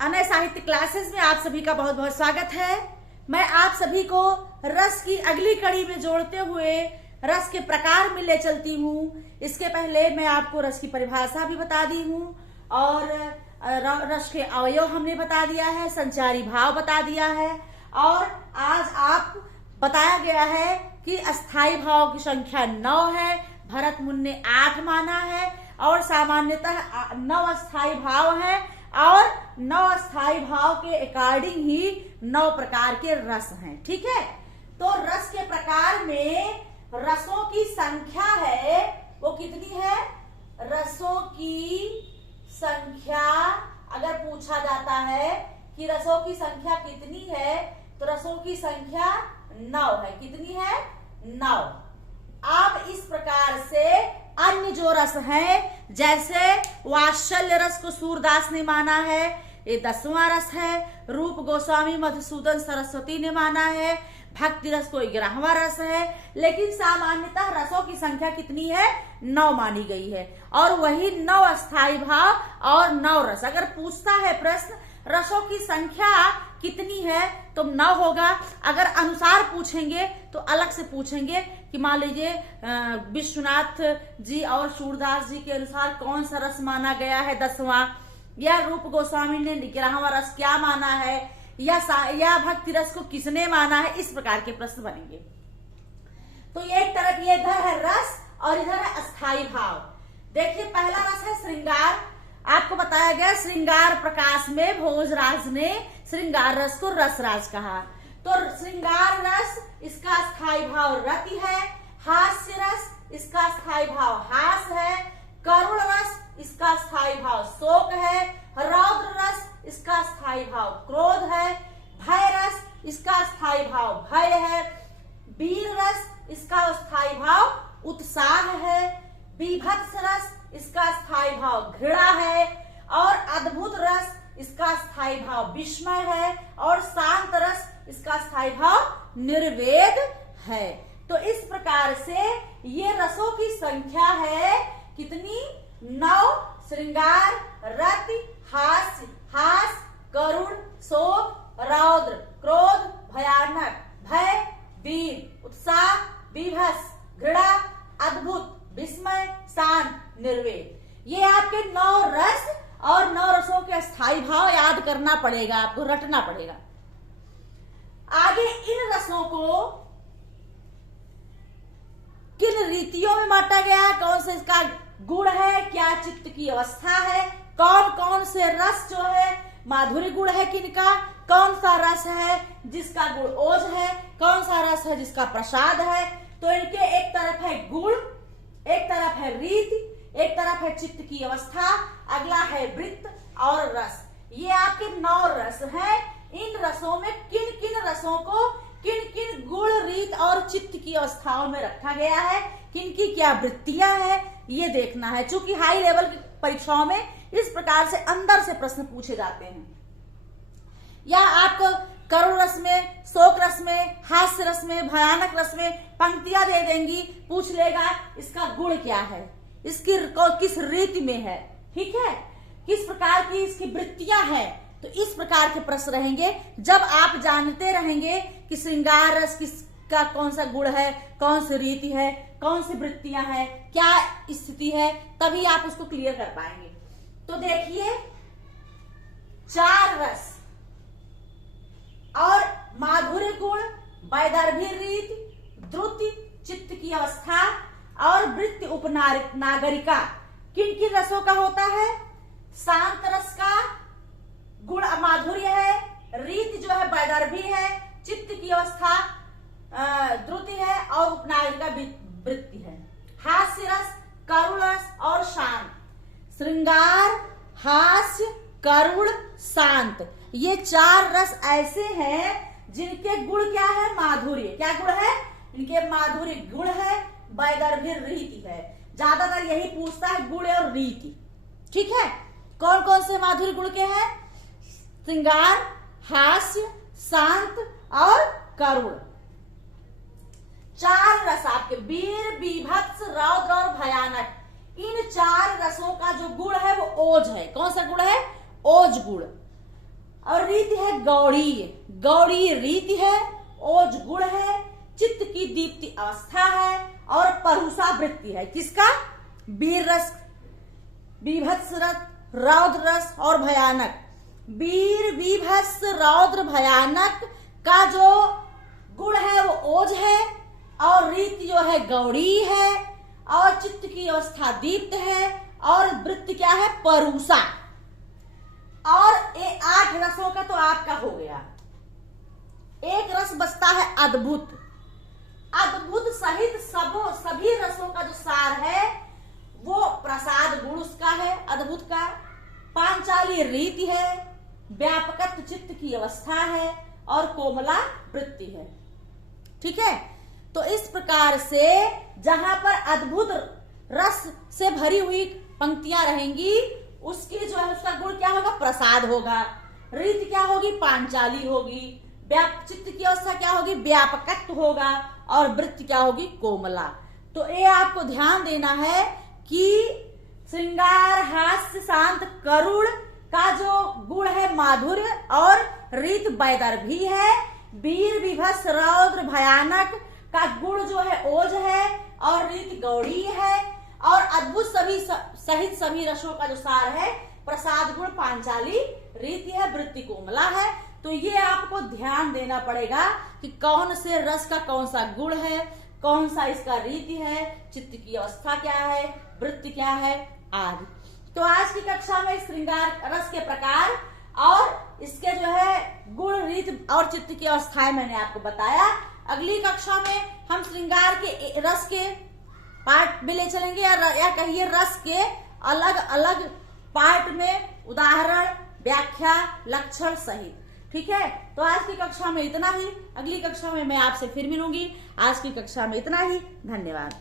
अनय साहित्य क्लासेस में आप सभी का बहुत बहुत स्वागत है। मैं आप सभी को रस की अगली कड़ी में जोड़ते हुए रस के प्रकार में ले चलती हूँ। इसके पहले मैं आपको रस की परिभाषा भी बता दी हूँ और रस के अवयव हमने बता दिया है, संचारी भाव बता दिया है और आज आप बताया गया है कि अस्थाई भाव की संख्या 9 है। भरत मुनि ने 8 माना है और सामान्यतः 9 अस्थाई भाव है और 9 अस्थाई भाव के अकॉर्डिंग ही 9 प्रकार के रस हैं। ठीक है, तो रस के प्रकार में रसों की संख्या है वो कितनी है? रसों की संख्या अगर पूछा जाता है कि रसों की संख्या कितनी है तो रसों की संख्या 9 है। कितनी है? 9। अब इस प्रकार से अन्य जो रस हैं, जैसे वात्सल्य रस को सूरदास ने माना है, ये 10वां रस है। रूप गोस्वामी मधुसूदन सरस्वती ने माना है। भक्ति रस को 11वां रस है। लेकिन सामान्यतः रसों की संख्या कितनी है? 9 मानी गई है और वही 9 अस्थाई भाव और 9 रस। अगर पूछता है प्रश्न रसों की संख्या कितनी है तो 9 होगा। अगर अनुसार पूछेंगे तो अलग से पूछेंगे कि मान लीजिए विश्वनाथ जी और सूरदास जी के अनुसार कौन सा रस माना गया है 10वां, या रूप गोस्वामी ने 11वां रस क्या माना है, या भक्ति रस को किसने माना है। इस प्रकार के प्रश्न बनेंगे। तो एक तरफ ये इधर है रस और इधर है अस्थाई भाव। देखिए पहला रस है श्रृंगार। आपको बताया गया श्रृंगार प्रकाश में भोजराज ने श्रृंगार रस को रसराज कहा। तो श्रृंगार रस इसका स्थायी भाव रति है। हास्य रस इसका स्थायी भाव हास है। करुण रस इसका स्थायी भाव शोक है। रौद्र रस इसका स्थायी भाव क्रोध है। भय रस इसका स्थायी भाव भय है। वीर रस इसका स्थायी भाव उत्साह है। बीभत्स रस इसका स्थायी भाव घृणा है और अद्भुत रस इसका स्थायी भाव विस्मय है और शांत रस इसका स्थायी भाव निर्वेद है। तो इस प्रकार से ये रसों की संख्या है कितनी? 9। श्रृंगार, रति, हास्य, हास, करुण, शोक, रौद्र, क्रोध, भयानक, भय, वीर, उत्साह, बीभत्स, घृणा, अद्भुत, विस्मय, शांत, निर्वेद। ये आपके 9 रस और 9 रसों के स्थायी भाव याद करना पड़ेगा, आपको रटना पड़ेगा। आगे इन रसों को किन रीतियों में बांटा गया है, कौन से इसका गुण है, क्या चित्त की अवस्था है, कौन कौन से रस जो है माधुर्य गुण है किनका, कौन सा रस है जिसका गुण ओज है, कौन सा रस है जिसका प्रसाद है। तो इनके एक तरफ है गुण, एक तरफ है रीति, एक तरफ है चित्त की अवस्था, अगला है वृत्त और रस। ये आपके 9 रस हैं। इन रसों में किन किन रसों को किन किन गुण, रीत और चित्त की अवस्थाओं में रखा गया है, किन की क्या वृत्तियां हैं, ये देखना है। चूंकि हाई लेवल की परीक्षाओं में इस प्रकार से अंदर से प्रश्न पूछे जाते हैं। या आपको करुण रस में, शोक रस में, हास्य रस में, भयानक रस में पंक्तियां दे देंगी, पूछ लेगा इसका गुण क्या है, इसकी किस रीति में है, ठीक है, किस प्रकार की इसकी वृत्तियां हैं। तो इस प्रकार के प्रश्न रहेंगे। जब आप जानते रहेंगे कि श्रृंगार रस किसका कौन सा गुण है, कौन सी रीति है, कौन सी वृत्तियां हैं, क्या स्थिति है, तभी आप उसको क्लियर कर पाएंगे। तो देखिए 4 रस और माधुर्य गुण, वैदर्भी रीति, द्रुति, चित्त की अवस्था और वृत्ति उपनागरिका किन किन रसों का होता है? शांत रस का गुण माधुर्य है, रीति जो है वैदर्भी है, चित्त की अवस्था द्रुति है और उपनागरिका वृत्ति है। हास्य रस, करुण रस और शांत। श्रृंगार, हास्य, करुण, शांत, ये 4 रस ऐसे हैं जिनके गुण क्या है? माधुर्य। क्या गुण है इनके? माधुर्य गुण है, वैदर्भी रीति है। ज्यादातर यही पूछता है गुण और रीति, ठीक है। कौन कौन से माधुर्य गुण के हैं? श्रृंगार, हास्य, शांत और करुण। 4 रस आपके वीर, बीभत्स, रौद्र और भयानक। इन 4 रसों का जो गुण है वो ओज है। कौन सा गुण है? ओज गुण। और रीति है गौड़ी। गौड़ी रीति है, ओज गुण है, चित्त की दीप्ति अवस्था है और परुषा वृत्ति है। किसका? वीर रस, बीभत्स रस, रौद्र रस और भयानक। वीर, बीभत्स, रौद्र, भयानक का जो गुण है वो ओज है और रीति जो है गौड़ी है और चित्त की अवस्था दीप्त है और वृत्ति क्या है? परुषा। और ये 8 रसों का तो आपका हो गया। एक रस बचता है अद्भुत। अद्भुत सहित सभी रसों का जो सार है वो प्रसाद गुण उसका है, अद्भुत का। पांचाली रीति है, व्यापकत्व चित्त की अवस्था है और कोमला वृत्ति है। ठीक है, तो इस प्रकार से जहां पर अद्भुत रस से भरी हुई पंक्तियां रहेंगी उसकी जो है उसका गुण क्या होगा? प्रसाद होगा। रीति क्या होगी? पांचाली होगी। चित्त की अवस्था क्या होगी? व्यापकत्व होगा और वृत्ति क्या होगी? कोमला। तो ये आपको ध्यान देना है कि श्रृंगार, हास्य, शांत, करुण का जो गुण है माधुर्य और रीत वैदर्भी है। वीर, विभत्स, रौद्र, भयानक का गुण जो है ओज है और रीत गौड़ी है और अद्भुत सहित सभी रसों का जो सार है प्रसाद गुण पांचाली रीति है, वृत्ति कोमला है। तो ये आपको ध्यान देना पड़ेगा कि कौन से रस का कौन सा गुण है, कौन सा इसका रीति है, चित्त की अवस्था क्या है, वृत्ति क्या है आदि। तो आज की कक्षा में श्रृंगार रस के प्रकार और इसके जो है गुण, रीति और चित्त की अवस्थाएं मैंने आपको बताया। अगली कक्षा में हम श्रृंगार के रस के पार्ट में ले चलेंगे या कहिए रस के अलग अलग पार्ट में उदाहरण, व्याख्या, लक्षण सहित। ठीक है, तो आज की कक्षा में इतना ही। अगली कक्षा में मैं आपसे फिर मिलूंगी। आज की कक्षा में इतना ही। धन्यवाद।